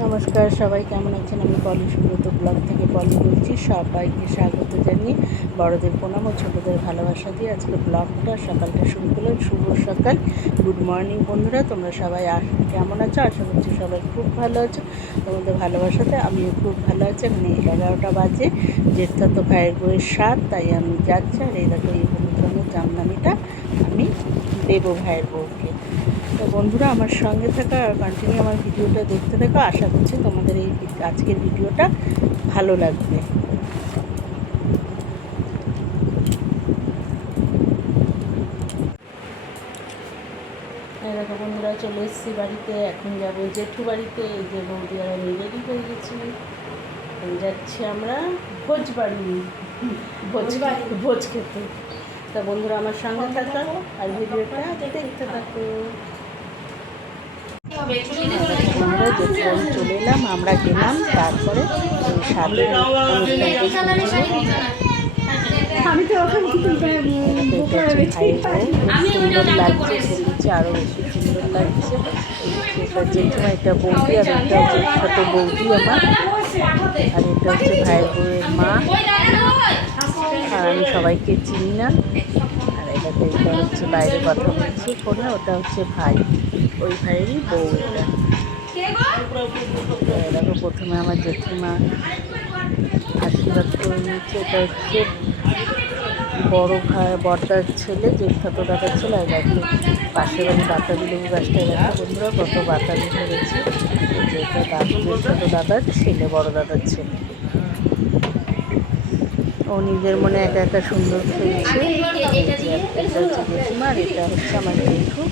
নমস্কার, সবাই কেমন আছেন? আমি পলি সুব্রত ব্লগ থেকে পলি বলছি। সবাইকে স্বাগত জানিয়ে বড়দের প্রণাম ও ছোটোদের ভালোবাসা দিয়ে আজকে ব্লগটা সকালটা শুরু করলাম। শুভ সকাল। গুড মর্নিং বন্ধুরা, তোমরা সবাই কেমন আছো? আশা করছি সবাই খুব ভালো আছো। তোমাদের ভালোবাসাতে আমিও খুব ভালো আছি। মানে এগারোটা বাজে। জেঠা তো ভাইয়ের বইয়ের সাত তাই আমি যাচ্ছি। আর এই দেখো এই হলুদ রঙের জামদানিটা আমি দেবো ভাইয়ের বউকে। তো বন্ধুরা আমার সঙ্গে থাকা কন্টিনিউ আমার ভিডিওটা দেখতে থাকো। আশা করছি তোমাদের এই আজকের ভিডিওটা ভালো লাগবে। দেখো বন্ধুরা চলে এসেছি বাড়িতে। এখন যাব জেঠু বাড়িতে। এই যে বৌদি আর আমি রেডি হয়ে গেছি। এখন যাচ্ছি আমরা ভোজ বাড়ি ভোজ বাড়ি। ভোজ খেতে। তা বন্ধুরা আমার সঙ্গে থাকো আর ভিডিওটা দেখতে থাকো। আমরা যেতে আমি চলে এলাম আমরা গেলাম তারপরে ওই সাথে অনুষ্ঠানটা আমি তো ওখানে লাগছে আরও বেশি সুন্দর লাগছে। এটা জেঠিমা এটা বৌদি আর এটা হচ্ছে ছোট বৌদি আমার। আর এটা হচ্ছে ভাইয়ের বউয়ের মা। আর আমি সবাইকে চিনি না। আর এটা এটা হচ্ছে বাইরে কথা বলছি ফোনে ওটা হচ্ছে ভাই। ওই ভাইয়েরই বউ এটা তো দেখো প্রথমে আমার জেঠিমা আশীর্বাদ করে নিচ্ছে এটা হচ্ছে বড় ভাই বড়দার ছেলে জেঠাতো দাদার ছেলে, আর দেখো পাশের বাড়ি বাতাবি লেবু গাছটা দেখো বন্ধুরা, কত বাতাবি ধরেছে। যেটা দাদু জেঠাতো দাদার ছেলে, বড় দাদার ছেলে। ও নিজের মনে একা একা সুন্দর খেলছে। এটা হচ্ছে জেঠিমা আর এটা হচ্ছে আমার জেঠু।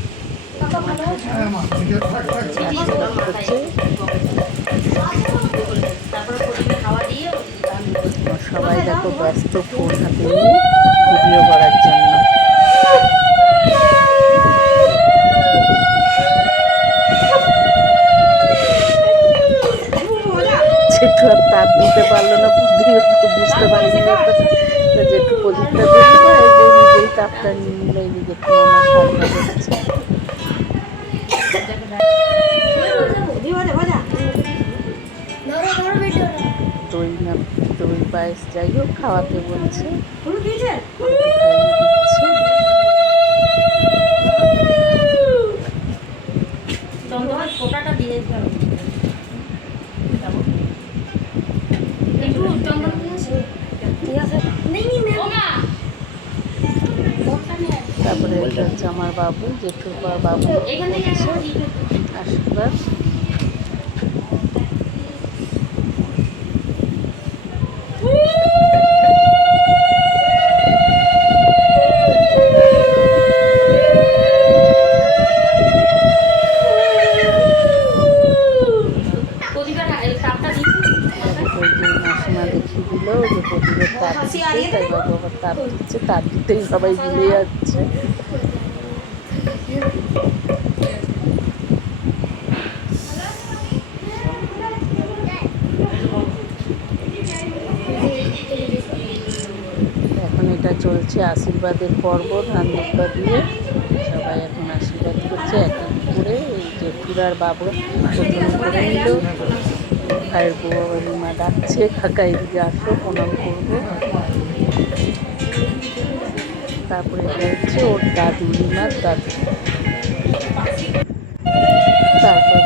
সবাই দেখো ব্যস্ত, ফোন হাতে ভিডিও করার জন্য। জেঠু তার দিতে পারল না বুঝতে ব্যাপারটা। তো জেঠু প্রদীপটা না এই নিজেই তাপটা নিয়ে জেঠু আমার সামনে যাই হোক খাওয়াতে বলছে। তারপরে এটা হচ্ছে আমার বাবু জেঠুর বাবু আশীর্বাদ প্রদীপের তাপটা দিই ওই যে মাসিমা দেখিয়ে দিল যে প্রদীপের তার দিচ্ছে তাই বাবু আবার তার দিতেই সবাই ভুলে যাচ্ছে। এখন এটা চলছে আশীর্বাদের পর্ব ধান দুব্বা দিয়ে সবাই এখন আশীর্বাদ করছে, এক এক করে এই যে পুরার বাবু প্রথম করে নিল। ভাইয়ের বউ মা ডাকছে, কাকা এদিকে আসো, প্রণাম করব। তারপরে এটা হচ্ছে ওর দাদু রিমার দাদু। তারপর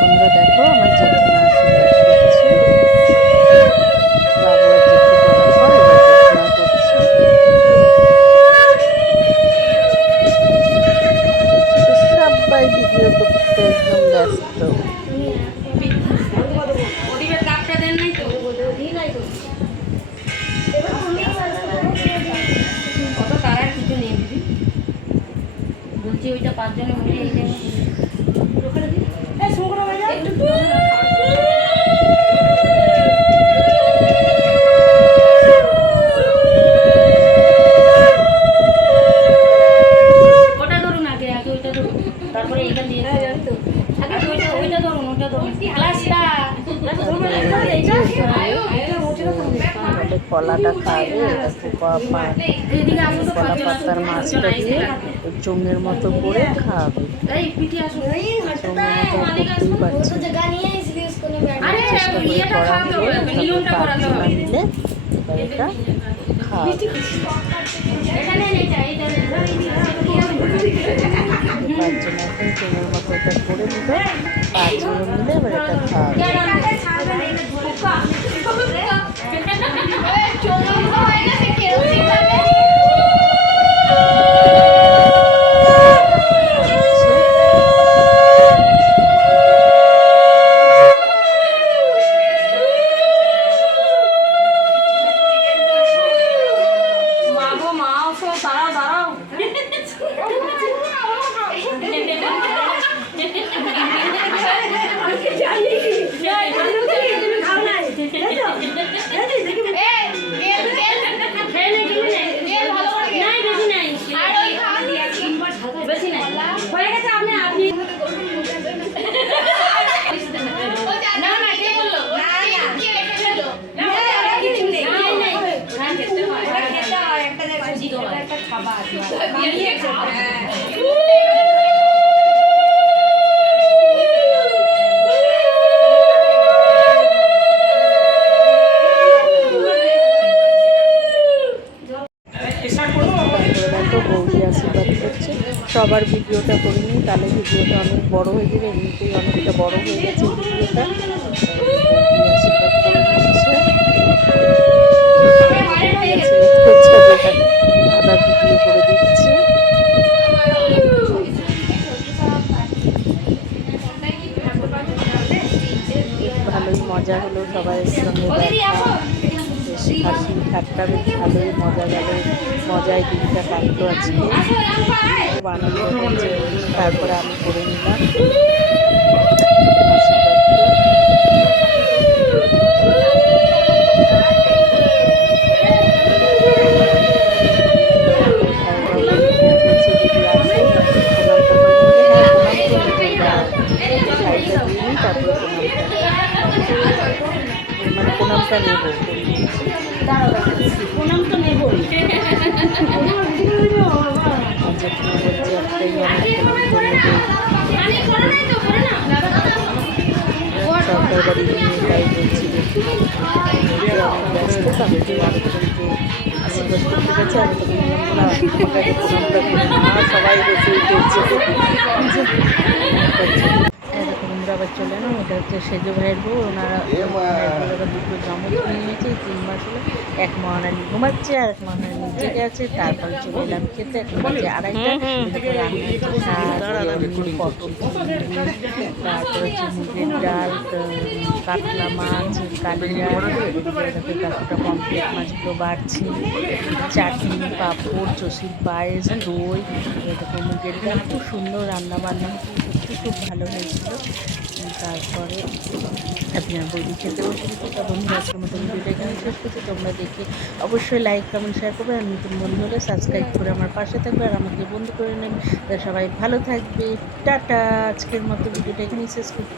বলছি ওইটা কলাটা খাবে কলা পাতার মাছটা দিয়ে চোঙের মতো করে চোঙের মতো করে পাঁচজনা মিলে এটা খাওয়া এখানে এটা এটা পাঁচজন এখন ট্রেনের মতো এটা করে দিল পাঁচজন মিলে এবার এটা খাওয়া সবার ভিডিওটা করে নিই তাহলে ভিডিওটা অনেক বড় হয়ে যাবে এমনিতেই অনেকটা বড় হয়ে গেছে ভিডিওটা। করে দিচ্ছে ভালোই মজা হলো সবাই সঙ্গে বেশ হাসি ঠাট্টা বেশ ভালোই মজা গেল। মজায় দিনটা কাটলো আজকে। খুব আনন্দ হচ্ছে তারপরে আমি করে নিলাম। নাই তো করে না সরকার বাড়ি নিয়ে তাই বলছি যে অনেক ব্যস্ত তাকে আশীর্বাদ করতে গেছে আমি তখন প্রণামটা করে সবাই বসে উঠেছে এরকম আমরা আবার চলে এলাম এটা হচ্ছে সেজো ভাইয়ের বউ ওনারা দুটো জমজ নিয়েছে তিন মাস হলো এক মহারানী ঘুমাচ্ছে আর এক মহারানী জেগে আছে তারপরে চলে এলাম খেতে এখন বাজে আড়াইটা। তারপর হচ্ছে মুগের ডাল কাতলা মাছ কালিয়া কাকুটা মাছগুলো বাড়ছি। চাটনি পাঁপড় চষির পায়েস দই এরকম মুগের ডাল খুব সুন্দর রান্না বান্না সত্যি খুব ভালো হয়েছিল। তারপরে আপনার বই খেতে বসে তো বন্ধু আজকের মতো ভিডিওটা এখানে শেষ করছি। তোমরা দেখে অবশ্যই লাইক কমেন্ট শেয়ার করবে। আর নতুন বন্ধু হলে সাবস্ক্রাইব করে আমার পাশে থাকবে আর আমাকে বন্ধু করে নেবে। সবাই ভালো থাকবে। টাটা, আজকের মতো ভিডিওটা এখানেই শেষ করছি।